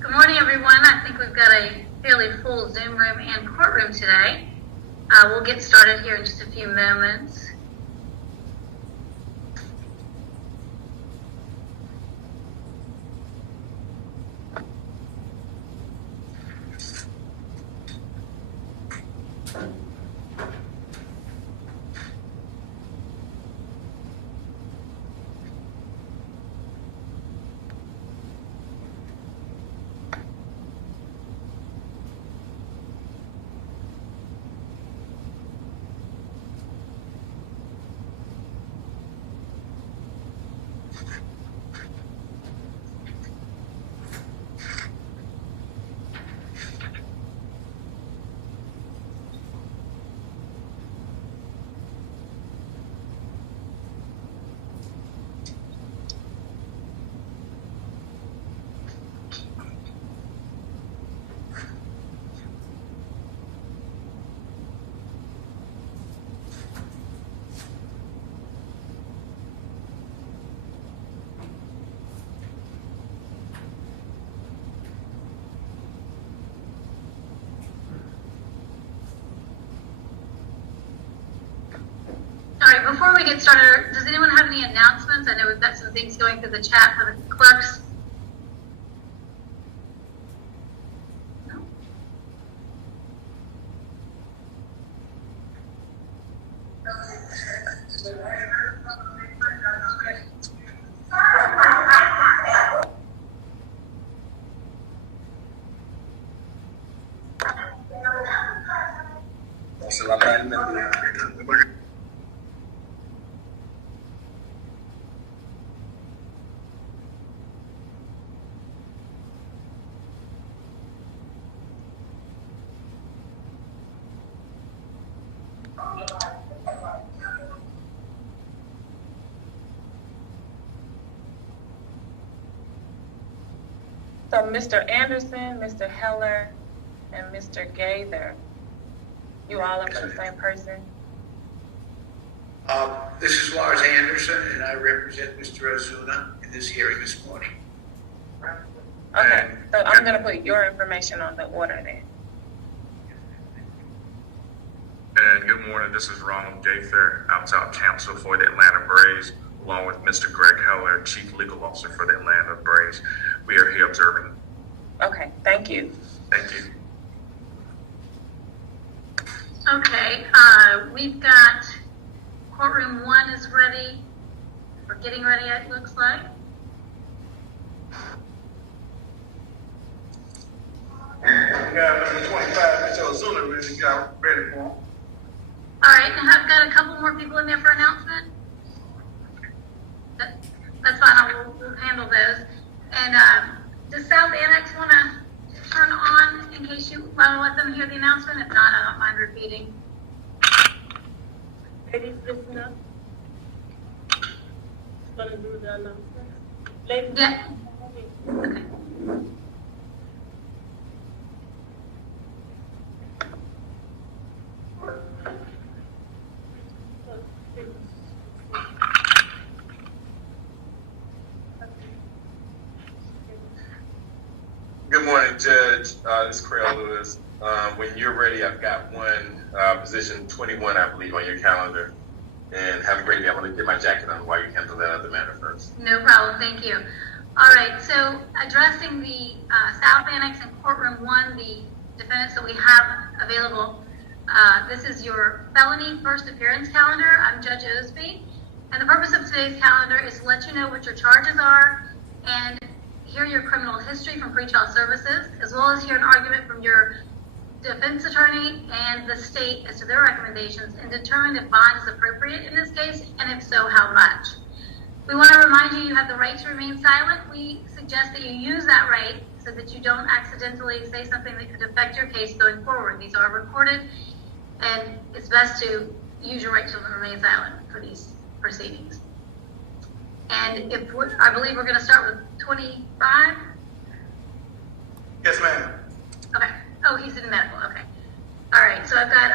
Good morning, everyone. I think we've got a fairly full Zoom room and courtroom today. We'll get started here in just a few moments. Before we get started, does anyone have any announcements? I know we've got some things going through the chat for the clerks. No? So Mr. Anderson, Mr. Heller, and Mr. Gaither, you all are for the same person? This is Lars Anderson, and I represent Mr. Ozuna in this hearing this morning. Okay, so I'm going to put your information on the order then. And good morning, this is Ronald Gaither, outside counsel for the Atlanta Braves, along with Mr. Greg Heller, Chief Legal Officer for the Atlanta Braves. We are here observing. Okay, thank you. Thank you. Okay, we've got courtroom 1 is ready. We're getting ready, it looks like. Yeah, number 25, Mr. Ozuna, ready for him. All right, and I've got a couple more people in there for announcement. That's fine, we'll handle those. And does South Annex want to turn on in case you want to let them hear the announcement? If not, I don't mind repeating. Ladies, listen up. Gonna do the announcement. Ladies, Yeah. Okay. Good morning, Judge. This is Craig Lewis. When you're ready, I've got one, position 21, I believe, on your calendar. And have a great day. I'm going to get my jacket on while you handle that other matter first. No problem, thank you. All right, so addressing the South Annex and courtroom 1, the defendants that we have available, this is your felony first appearance calendar. I'm Judge Osby, and the purpose of today's calendar is to let you know what your charges are and hear your criminal history from pretrial services, as well as hear an argument from your defense attorney and the state as to their recommendations, and determine if bond is appropriate in this case, and if so, how much. We want to remind you have the right to remain silent. We suggest that you use that right so that you don't accidentally say something that could affect your case going forward. These are recorded, and it's best to use your right to remain silent for these proceedings. And I believe we're going to start with 25. Yes, ma'am. Okay. Oh, he's in medical. Okay. All right. So I've got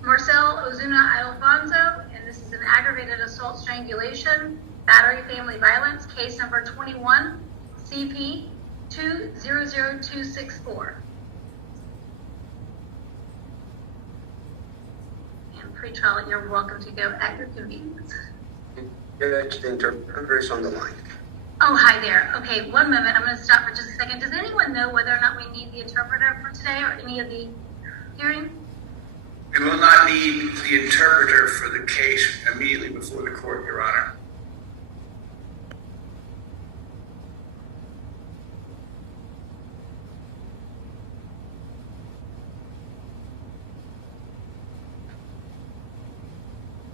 Marcel Ozuna Alfonso, and this is an aggravated assault, strangulation, battery, family violence, case number 21 CP 200264. And pretrial, you're welcome to go at your convenience. Judge, the interpreter is on the line. Oh, hi there. Okay, one moment. I'm going to stop for just a second. Does anyone know whether or not we need the interpreter for today or any of the hearing? We will not need the interpreter for the case immediately before the court, Your Honor.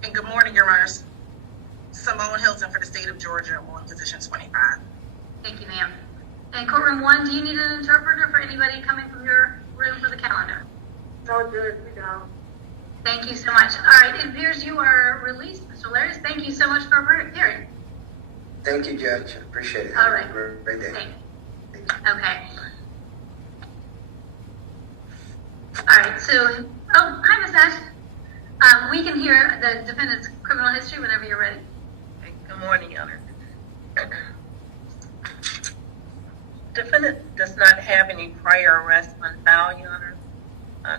And good morning, Your Honors. Simone Hilton for the state of Georgia on position 25. Thank you, ma'am. And courtroom 1, do you need an interpreter for anybody coming from your room for the calendar? No, Judge, we don't. Thank you so much. All right, it appears you are released, Mr. Laris. Thank you so much for appearing. Thank you, Judge. Appreciate it. All right. Have a great day. Thank you. Okay. All right, so, oh, hi, Ms. Ash. We can hear the defendant's criminal history whenever you're ready. Good morning, Your Honor. Defendant does not have any prior arrests on file, Your Honor.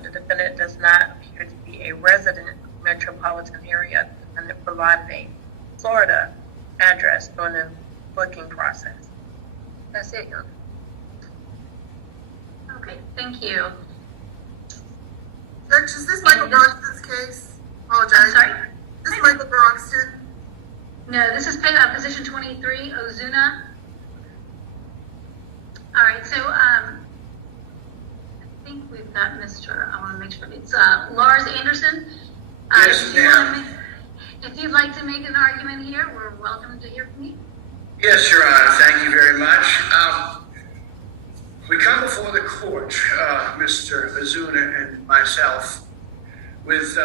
The defendant does not appear to be a resident of the metropolitan area and provided a Florida address during the booking process. That's it, Your Honor. Okay, thank you. Judge, is this Michael Bronxton's case? Apologize. I'm sorry? This is Michael Bronxton. No, this is position 23, Ozuna. All right, so I think we've got Mr. I want to make sure it's Lars Anderson. Yes, ma'am. If you'd like to make an argument here, we're welcome to hear from you. Yes, Your Honor. Thank you very much. We come before the court, Mr. Ozuna and myself, with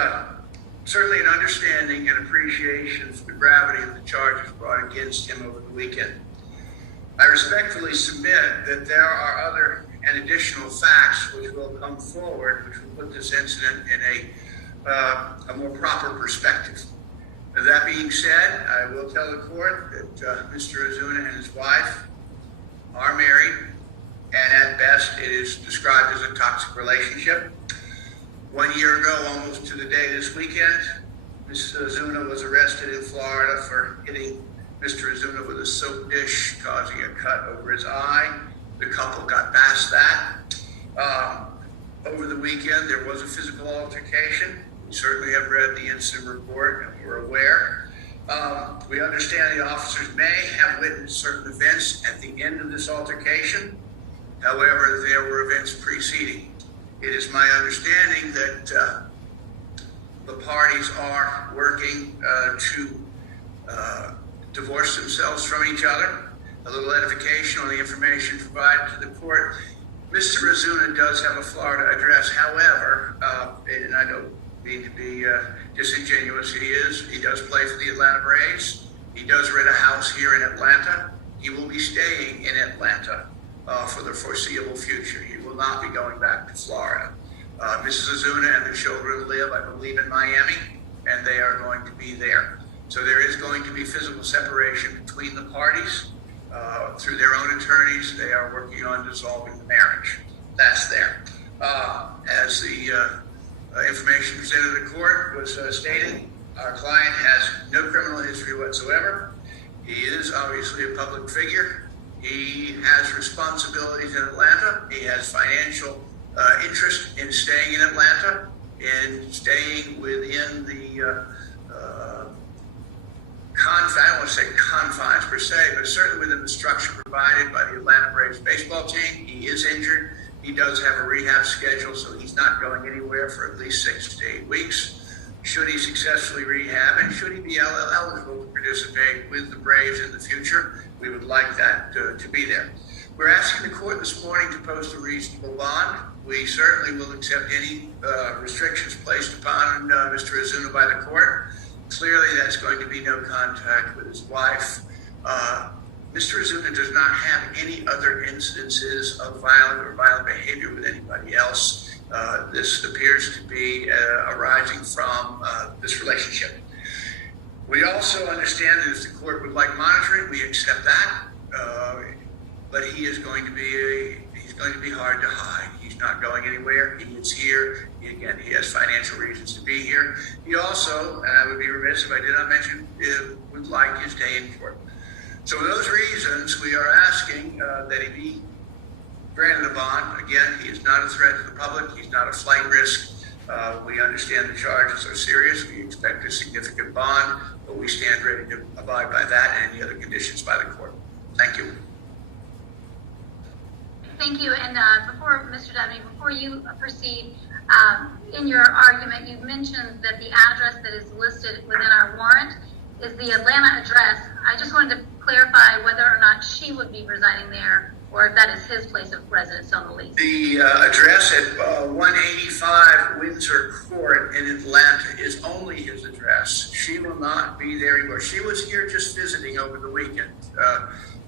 certainly an understanding and appreciation for the gravity of the charges brought against him over the weekend. I respectfully submit that there are other and additional facts which will come forward, which will put this incident in a more proper perspective. That being said, I will tell the court that Mr. Ozuna and his wife are married, and at best it is described as a toxic relationship. 1 year ago, almost to the day this weekend, Ms. Ozuna was arrested in Florida for hitting Mr. Ozuna with a soap dish, causing a cut over his eye. The couple got past that. Over the weekend, there was a physical altercation. We certainly have read the incident report and we're aware. We understand the officers may have witnessed certain events at the end of this altercation. However, there were events preceding. It is my understanding that the parties are working to divorce themselves from each other. A little edification on the information provided to the court. Mr. Ozuna does have a Florida address. However, and I don't mean to be disingenuous, he does play for the Atlanta Braves. He does rent a house here in Atlanta. He will be staying in Atlanta for the foreseeable future. He will not be going back to Florida. Mrs. Ozuna and the children live, I believe, in Miami, and they are going to be there. So there is going to be physical separation between the parties. Through their own attorneys, they are working on dissolving the marriage. That's there. As the information presented to the court was stating, our client has no criminal history whatsoever. He is obviously a public figure. He has responsibilities in Atlanta. He has financial interest in staying in Atlanta and staying within the I don't want to say confines per se, but certainly within the structure provided by the Atlanta Braves baseball team. He is injured. He does have a rehab schedule, so he's not going anywhere for at least 6 to 8 weeks. Should he successfully rehab and should he be eligible to participate with the Braves in the future, we would like that to be there. We're asking the court this morning to post a reasonable bond. We certainly will accept any restrictions placed upon Mr. Ozuna by the court. Clearly, that's going to be no contact with his wife. Mr. Ozuna does not have any other instances of violent behavior with anybody else. This appears to be arising from this relationship. We also understand that if the court would like monitoring, we accept that. but he's going to be hard to hide. He's not going anywhere. He is here. He has financial reasons to be here. He also, and I would be remiss if I did not mention, would like his day in court. So for those reasons, we are asking that he be granted a bond. Again, he is not a threat to the public. He's not a flight risk. We understand the charges are serious. We expect a significant bond, but we stand ready to abide by that and any other conditions by the court. Thank you. Thank you. And before, Mr. Dabney, before you proceed, in your argument, you mentioned that the address that is listed within our warrant is the Atlanta address. I just wanted to clarify whether or not she would be residing there, or if that is his place of residence on the lease. The address at 185 Windsor Court in Atlanta is only his address. She will not be there anymore. She was here just visiting over the weekend.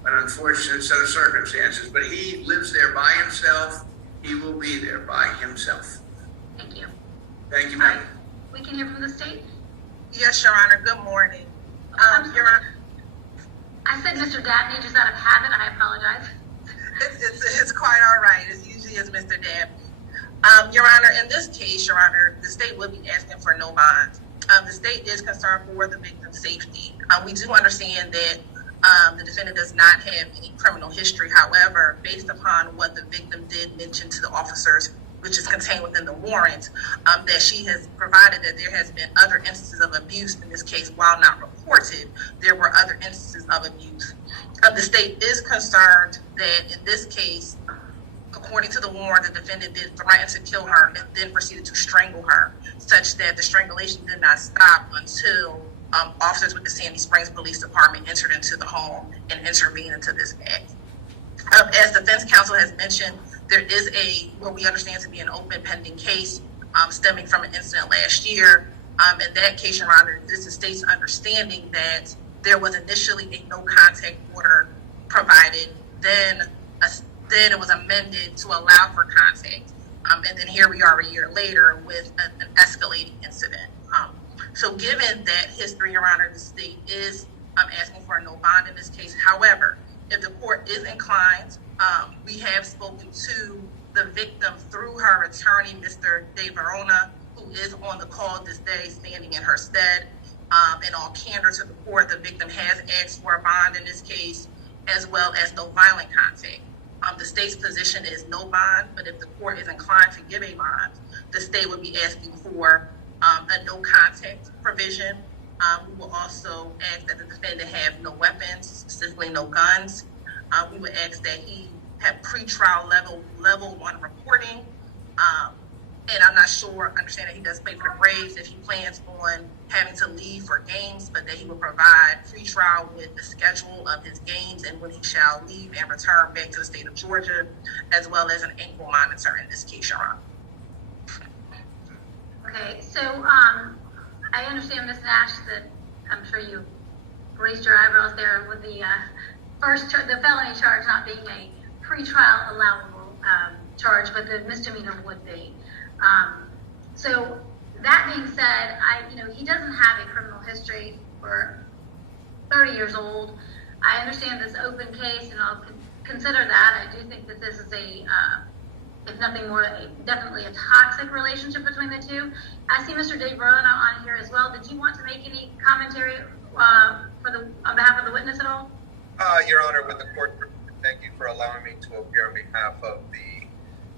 An unfortunate set of circumstances, but he lives there by himself. He will be there by himself. Thank you. Thank you, ma'am. We can hear from the state. Yes, Your Honor. Good morning. Your Honor. I said Mr. Dabney just out of habit. I apologize. It's quite all right. It's usually as Mr. Dabney. Your Honor, in this case, Your Honor, the state would be asking for no bond. The state is concerned for the victim's safety. We do understand that the defendant does not have any criminal history. However, based upon what the victim did mention to the officers, which is contained within the warrant, that she has provided that there has been other instances of abuse in this case. While not reported, there were other instances of abuse. The state is concerned that in this case, according to the warrant, the defendant did threaten to kill her and then proceeded to strangle her, such that the strangulation did not stop until officers with the Sandy Springs Police Department entered into the home and intervened into this act. As defense counsel has mentioned, there is what we understand to be an open pending case stemming from an incident last year. In that case, Your Honor, this is the state's understanding that there was initially a no contact order provided, then it was amended to allow for contact, and then here we are a year later with an escalating incident. So given that history, Your Honor, the state is asking for a no bond in this case. However, if the court is inclined, we have spoken to the victim through her attorney, Mr. De Verona, who is on the call this day, standing in her stead. In all candor to the court, the victim has asked for a bond in this case, as well as no violent contact. The state's position is no bond, but if the court is inclined to give a bond, the state would be asking for a no contact provision. We will also ask that the defendant have no weapons, specifically no guns. We would ask that he have pretrial level 1 reporting. And I'm not sure, understand that he does play for the Braves, if he plans on having to leave for games, but that he will provide free trial with the schedule of his games and when he shall leave and return back to the state of Georgia, as well as an ankle monitor in this case, Your Honor. Okay, so I understand, Ms. Nash, that I'm sure you raised your eyebrows there with the the felony charge not being a pretrial allowable charge, but the misdemeanor would be. So that being said, he doesn't have a criminal history for 30 years old. I understand this open case, and I'll consider that. I do think that this is if nothing more, definitely a toxic relationship between the two. I see Mr. De Verona on here as well. Did you want to make any commentary on behalf of the witness at all? Your Honor, with the court, thank you for allowing me to appear on behalf of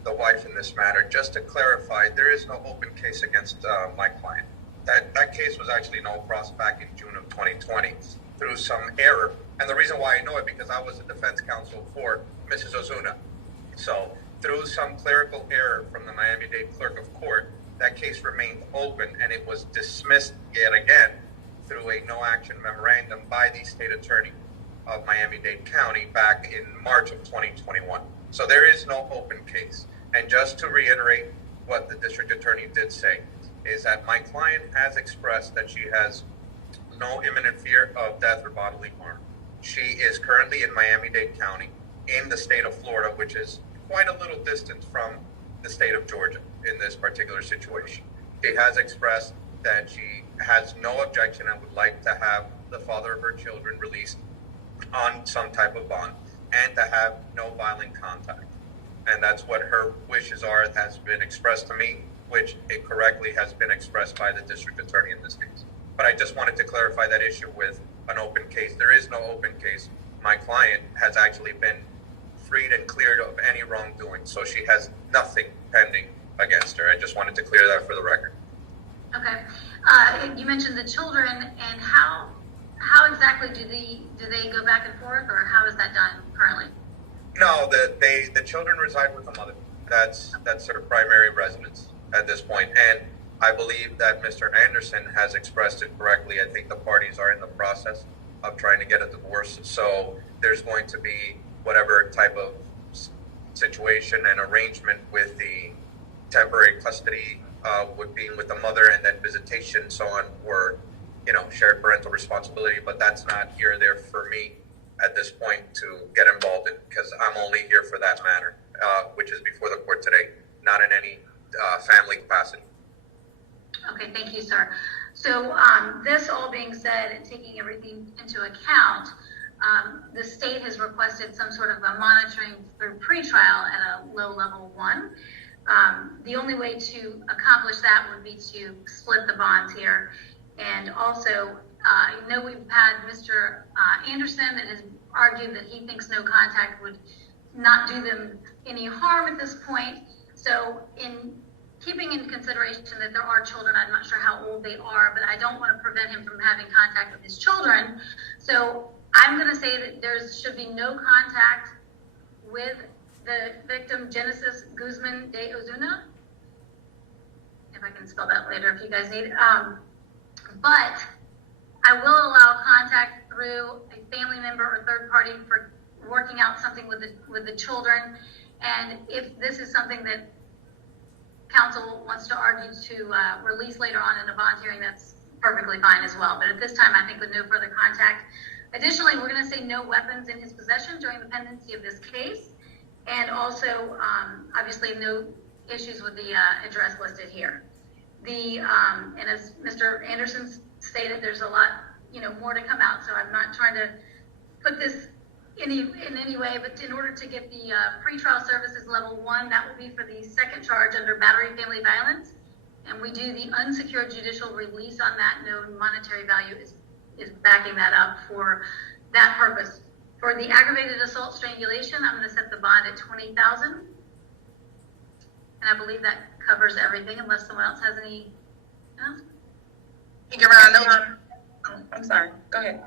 the wife in this matter. Just to clarify, there is no open case against my client. That case was actually no cross back in June of 2020 through some error. And the reason why I know it, because I was the defense counsel for Mrs. Ozuna. So through some clerical error from the Miami-Dade clerk of court, that case remained open and it was dismissed yet again through a no action memorandum by the state attorney of Miami-Dade County back in March of 2021. So there is no open case. And just to reiterate what the district attorney did say, is that my client has expressed that she has no imminent fear of death or bodily harm. She is currently in Miami-Dade County in the state of Florida, which is quite a little distance from the state of Georgia in this particular situation. She has expressed that she has no objection and would like to have the father of her children released on some type of bond. and to have no violent contact. And that's what her wishes are. It has been expressed to me, which it correctly has been expressed by the district attorney in this case. But I just wanted to clarify that issue with an open case. There is no open case. My client has actually been freed and cleared of any wrongdoing, so she has nothing pending against her. I just wanted to clear that for the record. Okay. You mentioned the children, and how exactly do they go back and forth, or how is that done currently? No, the children reside with the mother. That's their primary residence at this point. And I believe that Mr. Anderson has expressed it correctly. I think the parties are in the process of trying to get a divorce. So there's going to be whatever type of situation and arrangement with the temporary custody would be with the mother, and then visitation, so on, or, shared parental responsibility. But that's not here or there for me at this point to get involved in, because I'm only here for that matter, which is before the court today, not in any family capacity. Okay, thank you, sir. So this all being said and taking everything into account, the state has requested some sort of a monitoring through pretrial at a low level 1. The only way to accomplish that would be to split the bonds here. And also, I know we've had Mr. Anderson that has argued that he thinks no contact would not do them any harm at this point. So in keeping in consideration that there are children, I'm not sure how old they are, but I don't want to prevent him from having contact with his children. So I'm going to say that there should be no contact with the victim, Genesis Guzman de Ozuna, if I can spell that later if you guys need it. But I will allow contact through a family member or third party for working out something with the children. And if this is something that counsel wants to argue to release later on in a bond hearing, that's perfectly fine as well. But at this time, I think with no further contact. Additionally, we're going to say no weapons in his possession during the pendency of this case. And also, obviously, no issues with the address listed here. And as Mr. Anderson stated, there's a lot, more to come out. So I'm not trying to put this in any way, but in order to get the pretrial services level 1, that will be for the second charge under battery family violence. And we do the unsecured judicial release on that. No monetary value is backing that up for that purpose. For the aggravated assault strangulation, I'm going to set the bond at $20,000. And I believe that covers everything unless someone else has any. I'm sorry. Go ahead.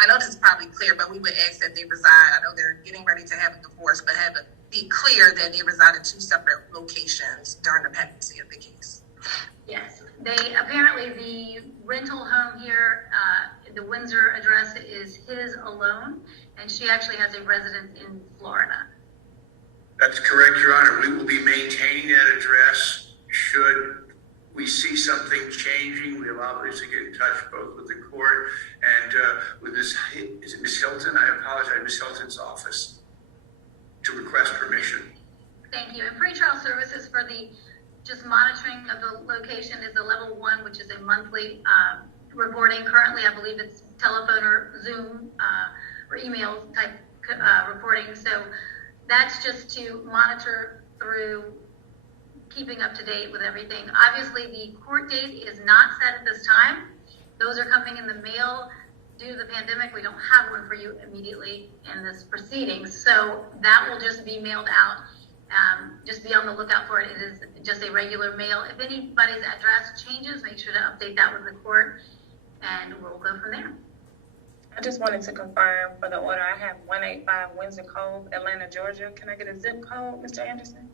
I know this is probably clear, but we would ask that they reside. I know they're getting ready to have a divorce, but have it be clear that they reside in 2 separate locations during the pendency of the case. Yes, apparently the rental home here, the Windsor address is his alone, and she actually has a residence in Florida. That's correct, Your Honor. We will be maintaining that address. Should we see something changing, we'll obviously get in touch both with the court and with this, is it Ms. Hilton? I apologize, Ms. Hilton's office to request permission. Thank you. And pretrial services for the just monitoring of the location is a level 1, which is a monthly reporting. Currently, I believe it's telephone or Zoom or email type reporting. So that's just to monitor through keeping up to date with everything. Obviously, the court date is not set at this time. Those are coming in the mail. Due to the pandemic, we don't have one for you immediately in this proceedings. So that will just be mailed out. Just be on the lookout for it. It is just a regular mail. If anybody's address changes, make sure to update that with the court, and we'll go from there. I just wanted to confirm for the order. I have 185 Windsor Cove, Atlanta, Georgia. Can I get a zip code, Mr. Anderson?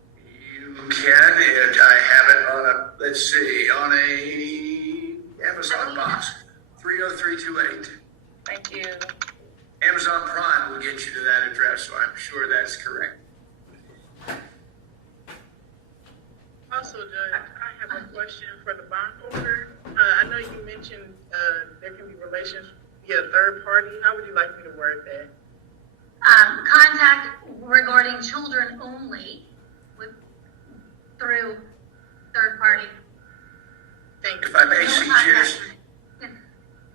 You can, and I have it on a Amazon box, 30328. Thank you. Amazon Prime will get you to that address, so I'm sure that's correct. Also, Judge, I have a question for the bond order. I know you mentioned there can be relations via third party. How would you like me to word that? Contact regarding children only through third party. Thank you. If I may suggest,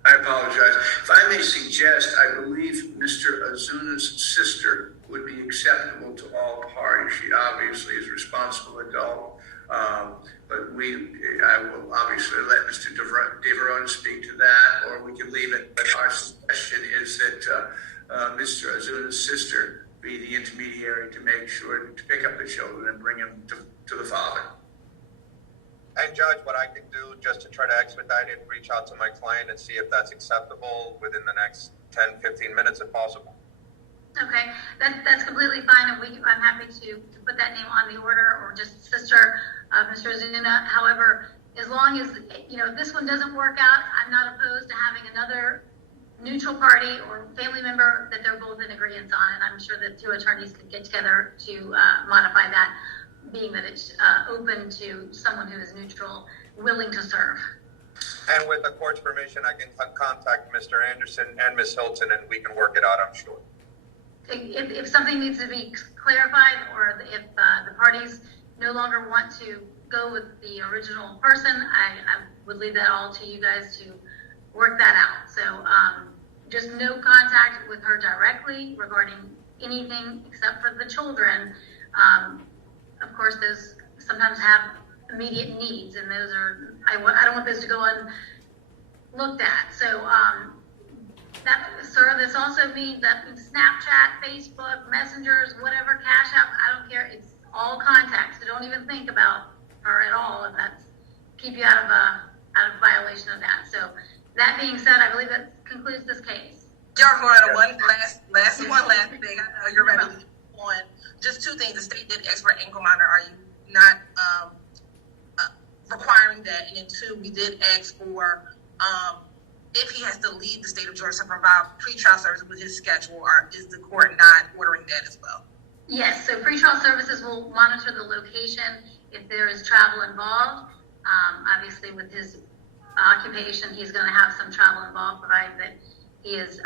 I apologize. If I may suggest, I believe Mr. Azuna's sister would acceptable to all parties. She obviously is a responsible adult, but I will obviously let Mr. DeVerona speak to that, or we can leave it. But our suggestion is that Mr. Azuna's sister be the intermediary to make sure to pick up the children and bring them to the father. And Judge, what I can do just to try to expedite it, reach out to my client and see if that's acceptable within the next 10, 15 minutes if possible. Okay, that's completely fine, and I'm happy to put that name on the order, or just sister of Mr. Azuna. However, as long as, if this one doesn't work out, I'm not opposed to having another neutral party or family member that they're both in agreement on, and I'm sure that two attorneys could get together to modify that, being that it's open to someone who is neutral, willing to serve. And with the court's permission, I can contact Mr. Anderson and Ms. Hilton, and we can work it out, I'm sure. If something needs to be clarified, or if the parties no longer want to go with the original person, I would leave that all to you guys to work that out. So just no contact with her directly regarding anything except for the children. Of course, those sometimes have immediate needs, and those are, I don't want those to go unlooked at. So this also means that Snapchat, Facebook, Messengers, whatever, Cash App, I don't care. It's all contacts. So don't even think about her at all, if that's keep you out of violation of that. So that being said, I believe that concludes this case. Your Honor, one last thing. I know you're ready to move on. Just two things. The state did ask for an ankle monitor. Are you not requiring that? And then two, we did ask for if he has to leave the state of Georgia to provide pretrial services with his schedule, or is the court not ordering that as well? Yes, so pretrial services will monitor the location if there is travel involved. Obviously, with his occupation, he's going to have some travel involved, provided that he is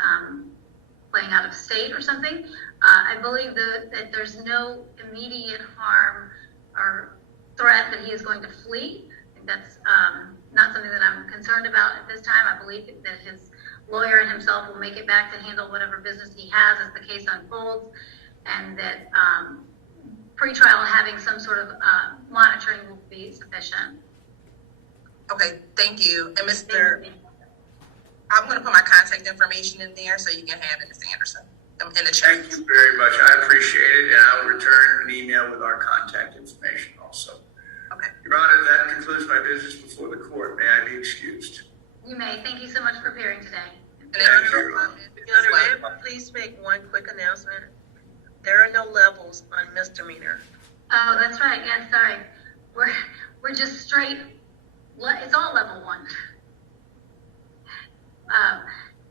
playing out of state or something. I believe that there's no immediate harm or threat that he is going to flee. I think that's not something that I'm concerned about at this time. I believe that his lawyer and himself will make it back to handle whatever business he has as the case unfolds, and that pretrial having some sort of monitoring will be sufficient. Okay, thank you. And I'm going to put my contact information in there so you can have it, Ms. Anderson, in the chat. Thank you very much. I appreciate it, and I'll return an email with our contact information also. Okay. Your Honor, that concludes my business before the court. May I be excused? You may. Thank you so much for appearing today. And Thank you. Your Honor, may I please make one quick announcement? There are no levels on misdemeanor. Oh, that's right. Yeah, sorry. We're just straight. It's all level 1.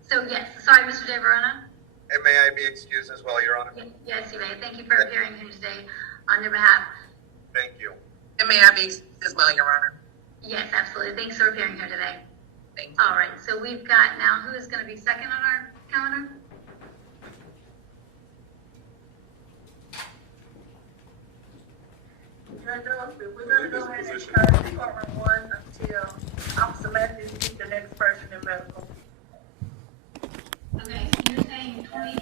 So yes, sorry, Mr. DeVerona. And may I be excused as well, Your Honor? Yes, you may. Thank you for appearing here today on your behalf. Thank you. may I be excused as well, Your Honor? Yes, absolutely. Thanks for appearing here today. Thank you. All right, so we've got now, who is going to be second on our calendar? Judge Osby, we're gonna go ahead and start Department 1 until Officer Matthews meets the next person in medical. Okay, so you're saying 20,